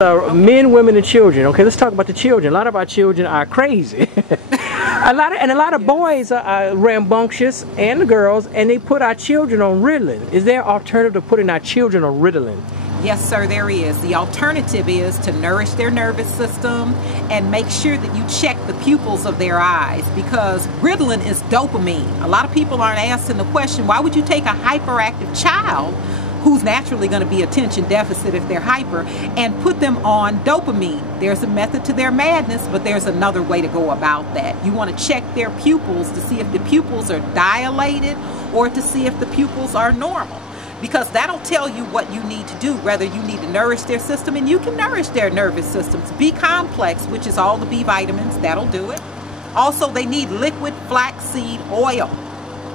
Men, women, and children. Okay, let's talk about the children. A lot of our children are crazy. a lot of boys are rambunctious, and the girls, and they put our children on Ritalin. Is there an alternative to putting our children on Ritalin? Yes, sir, there is. The alternative is to nourish their nervous system and make sure that you check the pupils of their eyes, because Ritalin is dopamine. A lot of people aren't asking the question, why would you take a hyperactive child who's naturally going to be attention deficit if they're hyper, and put them on dopamine? There's a method to their madness, but there's another way to go about that. You want to check their pupils to see if the pupils are dilated or to see if the pupils are normal, because that'll tell you what you need to do, whether you need to nourish their system, and you can nourish their nervous systems. B complex, which is all the B vitamins, that'll do it. Also, they need liquid flaxseed oil.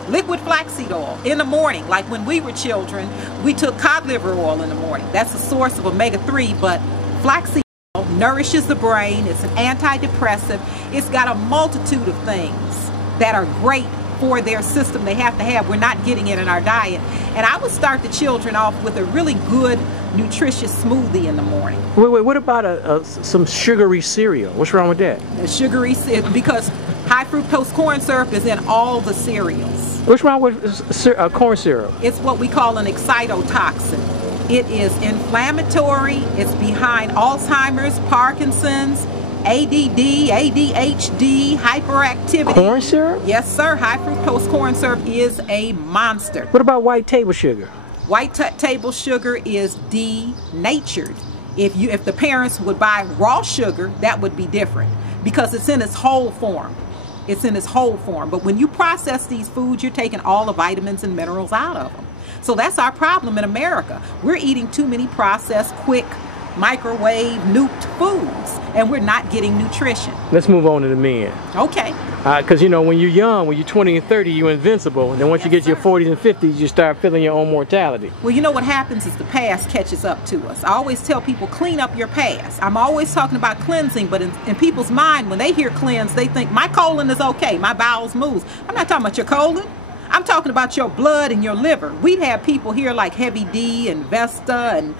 Liquid flaxseed oil in the morning. Like when we were children, we took cod liver oil in the morning. That's a source of omega-3, but flaxseed oil nourishes the brain. It's an antidepressant. It's got a multitude of things that are great for their system. They have to have. We're not getting it in our diet. And I would start the children off with a really good, nutritious smoothie in the morning. Wait, what about some sugary cereal? What's wrong with that? The sugary, because high fructose corn syrup is in all the cereals. What's wrong with corn syrup? It's what we call an excitotoxin. It is inflammatory. It's behind Alzheimer's, Parkinson's, ADD, ADHD, hyperactivity. Corn syrup? Yes, sir. High fructose corn syrup is a monster. What about white table sugar? White table sugar is denatured. If the parents would buy raw sugar, that would be different, because it's in its whole form. It's in its whole form. But when you process these foods, you're taking all the vitamins and minerals out of them. So that's our problem in America. We're eating too many processed, quick, microwave, nuked foods, and we're not getting nutrition. Let's move on to the men. Okay. Because you know, when you're young, when you're 20 and 30, you're invincible. And then once you get to your 40s and 50s, you start feeling your own mortality. Well, you know what happens is the past catches up to us. I always tell people, clean up your past. I'm always talking about cleansing, but in people's mind, when they hear cleanse, they think my colon is okay, my bowels move. I'm not talking about your colon. I'm talking about your blood and your liver. We'd have people here like Heavy D and Vesta and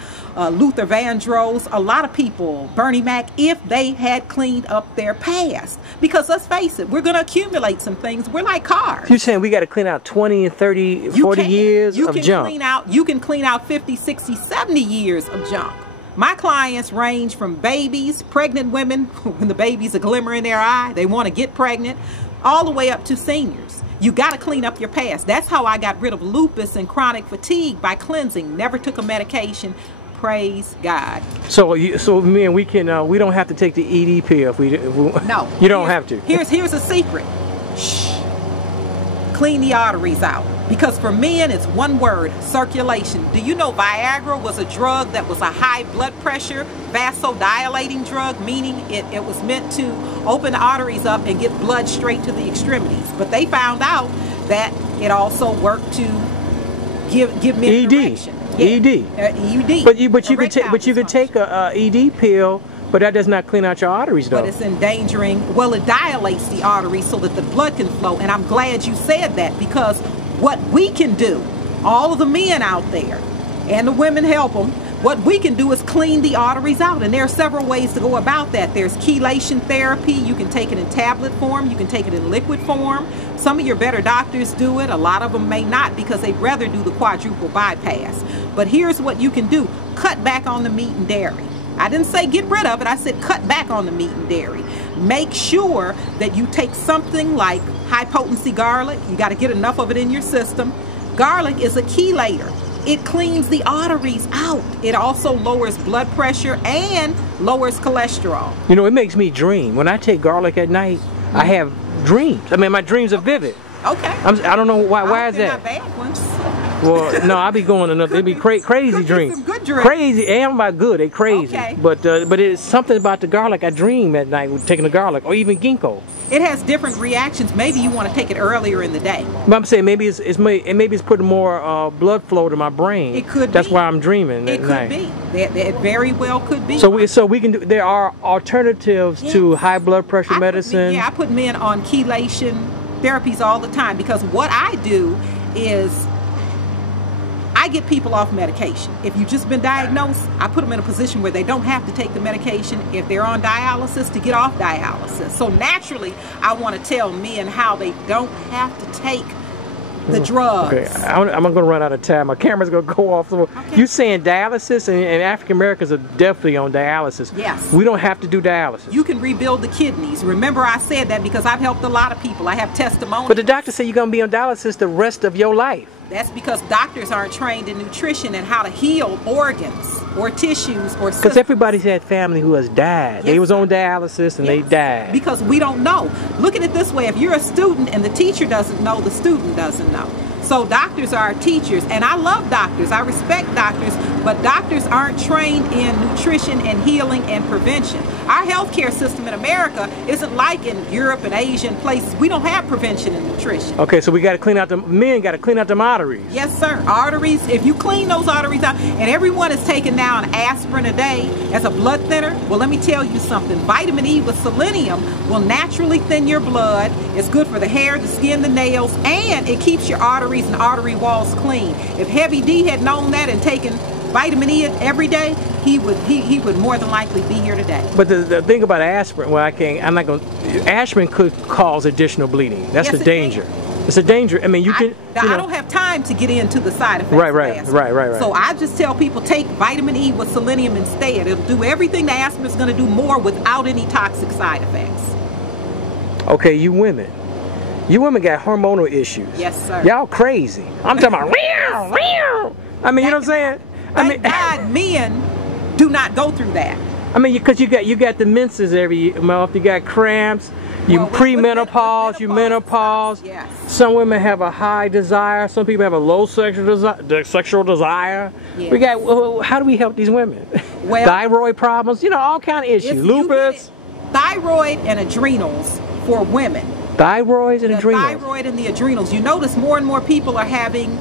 Luther Vandross, a lot of people, Bernie Mac, if they had cleaned up their past. Because let's face it, we're going to accumulate some things. We're like cars. You're saying we got to clean out 20 and 30, 40 years of junk. You can clean out 50, 60, 70 years of junk. My clients range from babies, pregnant women, when the baby's a glimmer in their eye, they want to get pregnant, all the way up to seniors. You got to clean up your past. That's how I got rid of lupus and chronic fatigue, by cleansing. Never took a medication. Praise God. So man, we don't have to take the ED pill if we no. You don't have to. Here's a secret. Shh. Clean the arteries out. Because for men, it's one word: circulation. Do you know Viagra was a drug that was a high blood pressure vasodilating drug, meaning it was meant to open the arteries up and get blood straight to the extremities. But they found out that it also worked to give men erection. ED. ED. But you could take a ED pill, but that does not clean out your arteries, though. But it's endangering. Well, it dilates the arteries so that the blood can flow. And I'm glad you said that, because what we can do, all of the men out there, and the women help them, what we can do is clean the arteries out. And there are several ways to go about that. There's chelation therapy. You can take it in tablet form. You can take it in liquid form. Some of your better doctors do it. A lot of them may not, because they'd rather do the quadruple bypass. But here's what you can do. Cut back on the meat and dairy. I didn't say get rid of it. I said cut back on the meat and dairy. Make sure that you take something like high potency garlic. You got to get enough of it in your system. Garlic is a chelator. It cleans the arteries out. It also lowers blood pressure and lowers cholesterol. You know, it makes me dream. When I take garlic at night, I have dreams. I mean, my dreams are vivid. Okay. I don't know why. Why is that? Not bad ones. Well, no, I'll be going another. It'd be crazy dreams. Good dreams. Crazy. And I'm about good. They crazy. Okay. But it's something about the garlic. I dream at night with taking the garlic, or even ginkgo. It has different reactions. Maybe you want to take it earlier in the day. But I'm saying maybe it's putting more blood flow to my brain. It could. That's why I'm dreaming. It could be. It very well could be. So we can do. There are alternatives to high blood pressure medicine. I put men on chelation therapies all the time, because what I do is I get people off medication. If you've just been diagnosed, I put them in a position where they don't have to take the medication if they're on dialysis to get off dialysis. So naturally, I want to tell men how they don't have to take the drugs. Okay, I'm going to run out of time. My camera's going to go off. So Okay. You saying dialysis, and African Americans are definitely on dialysis. Yes. We don't have to do dialysis. You can rebuild the kidneys. Remember, I said that because I've helped a lot of people. I have testimonials. But the doctor said you're going to be on dialysis the rest of your life. That's because doctors aren't trained in nutrition and how to heal organs or tissues or Because systems. everybody's had family who has died. They Yes, was on dialysis and they Yes. died. Because we don't know. Look at it this way. If you're a student and the teacher doesn't know, the student doesn't know. So doctors are our teachers, and I love doctors. I respect doctors, but doctors aren't trained in nutrition and healing and prevention. Our healthcare system in America isn't like in Europe and Asia and places. We don't have prevention and nutrition. Okay, so we got to clean out the men. Got to clean out them arteries. Yes, sir. Arteries. If you clean those arteries out, and everyone is taking now an aspirin a day as a blood thinner, well, let me tell you something. Vitamin E with selenium will naturally thin your blood. It's good for the hair, the skin, the nails, and it keeps your arteries and artery walls clean. If Heavy D had known that and taken vitamin E every day, he would more than likely be here today. But the thing about aspirin, well, I'm not going to, aspirin could cause additional bleeding. That's Yes, the it danger. can. It's a danger. I mean, you can. I don't have time to get into the side effects. Right, of right, aspirin. right. So I just tell people take vitamin E with selenium instead. It'll do everything the aspirin is going to do more without any toxic side effects. Okay, you women. You women got hormonal issues. Yes, sir. Y'all crazy. I'm talking about meow, meow. I mean, you know what I'm saying? Thank God men do not go through that. I mean, because you got the menses every month. You got cramps. You Well, with premenopause. You menopause. Yes. Some women have a high desire. Some people have a low sexual desire. Yes. We got. Well, how do we help these women? Well, thyroid problems. You know, all kind of If issues. you Lupus. get thyroid and adrenals for women. Thyroids and The adrenals. thyroid and the adrenals. You notice more and more people are having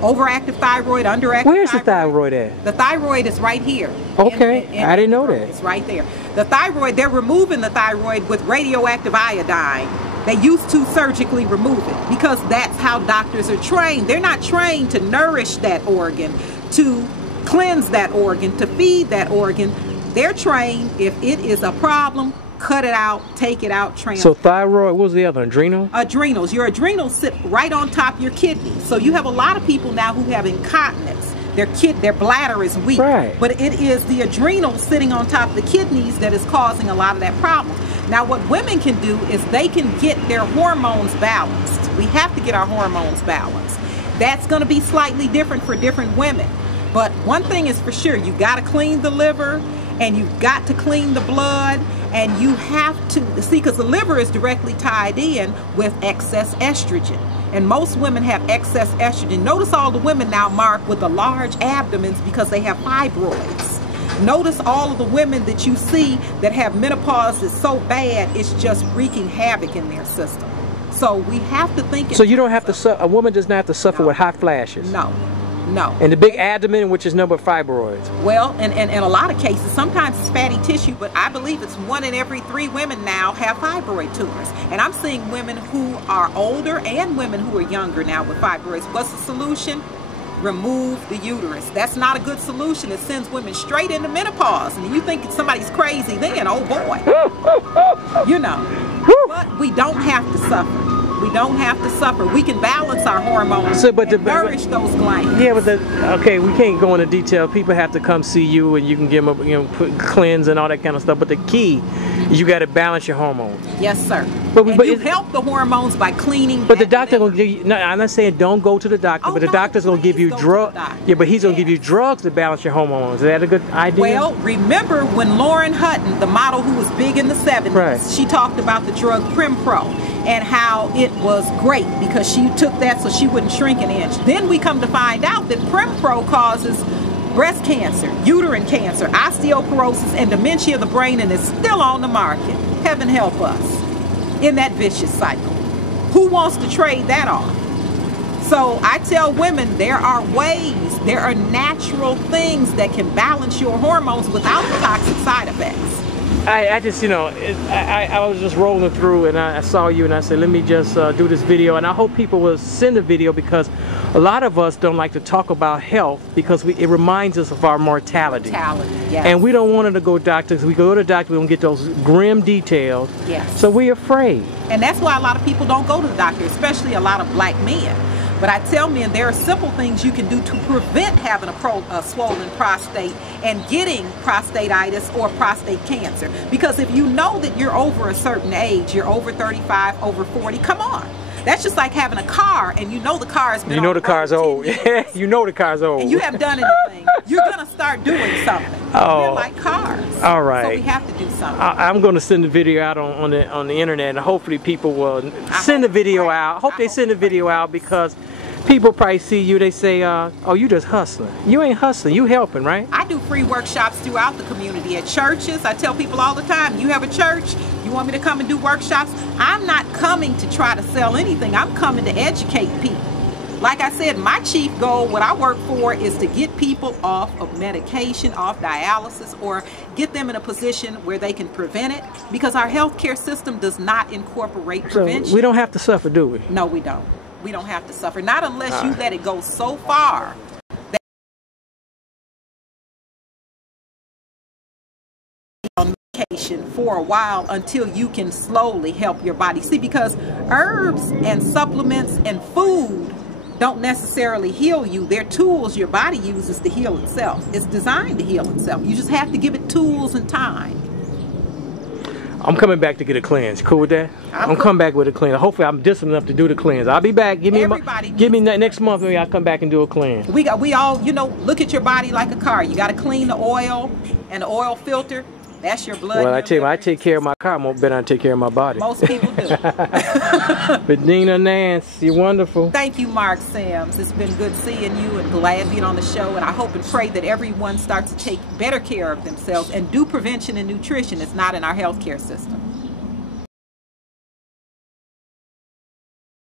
overactive thyroid, underactive Where's the thyroid at? The thyroid is right here. Okay, I didn't know that. It's right there. The thyroid, they're removing the thyroid with radioactive iodine. They used to surgically remove it because that's how doctors are trained. They're not trained to nourish that organ, to cleanse that organ, to feed that organ. They're trained, if it is a problem, cut it out, take it out, transfer. So thyroid, what was the other? Adrenal? Adrenals. Your adrenals sit right on top of your kidneys. So you have a lot of people now who have incontinence. Their bladder is weak. Right. But it is the adrenals sitting on top of the kidneys that is causing a lot of that problem. Now what women can do is they can get their hormones balanced. We have to get our hormones balanced. That's going to be slightly different for different women. But one thing is for sure, you got to clean the liver and you've got to clean the blood. And you have to see, because the liver is directly tied in with excess estrogen. And most women have excess estrogen. Notice all the women now, Mark, with the large abdomens because they have fibroids. Notice all of the women that you see that have menopause is so bad, it's just wreaking havoc in their system. So we have to think. So you don't have to, a woman does not have to suffer with hot flashes. No. And the big abdomen, which is number fibroids. Well, and in a lot of cases, sometimes it's fatty tissue, but I believe it's 1 in every 3 women now have fibroid tumors. And I'm seeing women who are older and women who are younger now with fibroids. What's the solution? Remove the uterus. That's not a good solution. It sends women straight into menopause. And you think somebody's crazy then, oh boy. You know. But we don't have to suffer. We don't have to suffer. We can balance our hormones and nourish those glands. Yeah, but okay, we can't go into detail. People have to come see you, and you can give them, cleanse and all that kind of stuff. But the key is you got to balance your hormones. Yes, sir. But you help the hormones by cleaning. But the doctor gonna give you. No, I'm not saying don't go to the doctor, but the doctor's gonna give you drugs. Yeah, but he's gonna give you drugs to balance your hormones. Is that a good idea? Well, remember when Lauren Hutton, the model who was big in the 70s, right, she talked about the drug Primpro and how it was great because she took that so she wouldn't shrink an inch. Then we come to find out that Primpro causes breast cancer, uterine cancer, osteoporosis, and dementia of the brain, and is still on the market. Heaven help us in that vicious cycle. Who wants to trade that off? So I tell women there are ways, there are natural things that can balance your hormones without the toxic side effects. I just, you know, I was just rolling through and I saw you and I said, let me just do this video. And I hope people will send a video, because a lot of us don't like to talk about health because it reminds us of our mortality. Yes. And we don't want to go to doctors. We go to the doctor, we don't get those grim details. Yes. So we're afraid. And that's why a lot of people don't go to the doctor, especially a lot of black men. But I tell men there are simple things you can do to prevent having a swollen prostate and getting prostatitis or prostate cancer. Because if you know that you're over a certain age, you're over 35, over 40, come on. That's just like having a car and you know the car has been You know the car's old. You know the car's old. And you haven't done anything. You're going to start doing something. Oh. We're like cars. All right. So we have to do something. I'm going to send the video out on the internet, and hopefully people will send the video out. Hope they send the video out, because people probably see you, they say, oh, you just hustling. You ain't hustling, you helping, right? I do free workshops throughout the community at churches. I tell people all the time, you have a church, you want me to come and do workshops? I'm not coming to try to sell anything. I'm coming to educate people. Like I said, my chief goal, what I work for, is to get people off of medication, off dialysis, or get them in a position where they can prevent it, because our healthcare system does not incorporate prevention. So we don't have to suffer, do we? No, we don't. We don't have to suffer. Not unless you let it go so far that on medication for a while until you can slowly help your body. See, because herbs and supplements and food don't necessarily heal you. They're tools your body uses to heal itself. It's designed to heal itself. You just have to give it tools and time. I'm coming back to get a cleanse. Cool with that? I'm coming back with a cleanse. Hopefully I'm disciplined enough to do the cleanse. I'll be back. Give me next month, maybe I'll come back and do a cleanse. We all, you know, look at your body like a car. You got to clean the oil and the oil filter. That's your blood. Well, I tell you, I take care of my car more better than I take care of my body. Most people do. Medina, Nance, you're wonderful. Thank you, Mark Sims. It's been good seeing you and glad being on the show. And I hope and pray that everyone starts to take better care of themselves and do prevention and nutrition. It's not in our healthcare system.